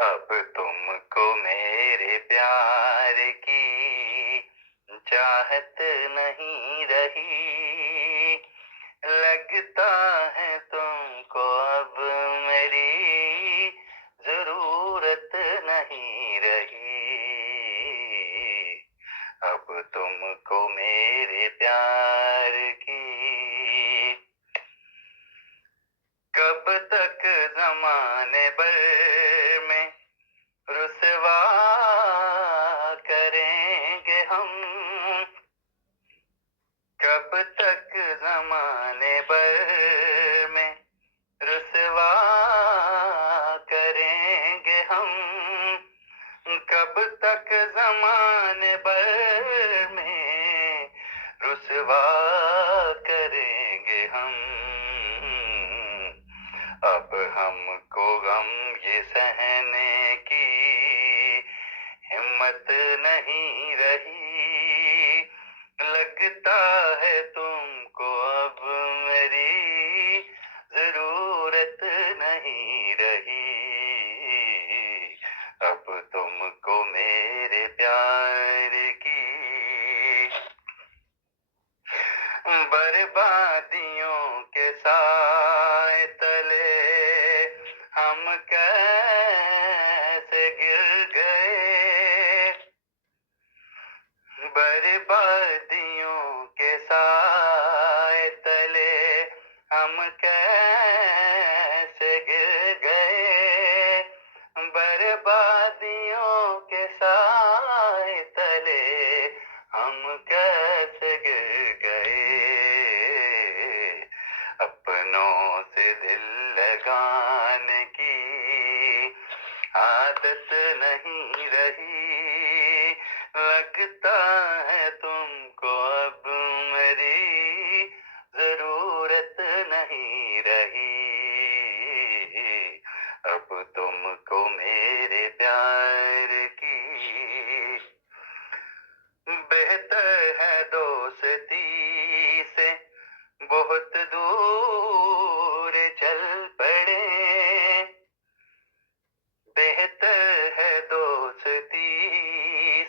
अब तुमको मेरे प्यार की चाहत नहीं रही। लगता है तुमको अब मेरी जरूरत नहीं रही। अब तुमको मेरे प्यार की कब तक जमाने भर में रुसवा करेंगे हम। कब तक जमाने भर में रुसवा करेंगे हम। कब तक जमाने भर में रुसवा करेंगे हम। अब हमको गम ये सहने की हिम्मत नहीं रही। लगता है तुमको अब मेरी जरूरत नहीं रही। अब तुमको मेरे प्यार की बर्बादियों के साए तले हम कैसे गिर गए। बर्बादियों के साए तले हम कैसे गिर गए। बर्बादियों के साए तले हम कैसे गिर गए। अपनों से दिल लगाने की आदत नहीं रही। लगता है तुमको अब मेरी जरूरत नहीं रही। अब तुमको मेरे प्यार की बेहतर है दोस्ती से बहुत दूर चल पड़े। बेहतर है दोस्ती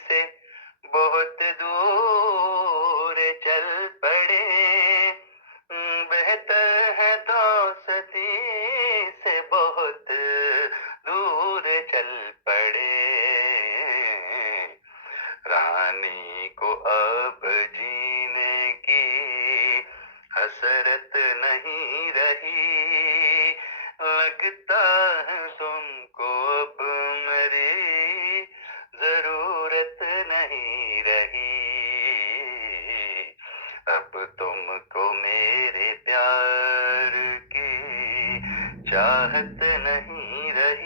से बहुत दूर चल पड़े। बेहतर है दोस्ती से बहुत दूर चल पड़े। रानी को अब जीने की हसरत नहीं रही। लगता है तुमको अब मेरी जरूरत नहीं रही। अब तुमको मेरे प्यार की चाहत नहीं रही।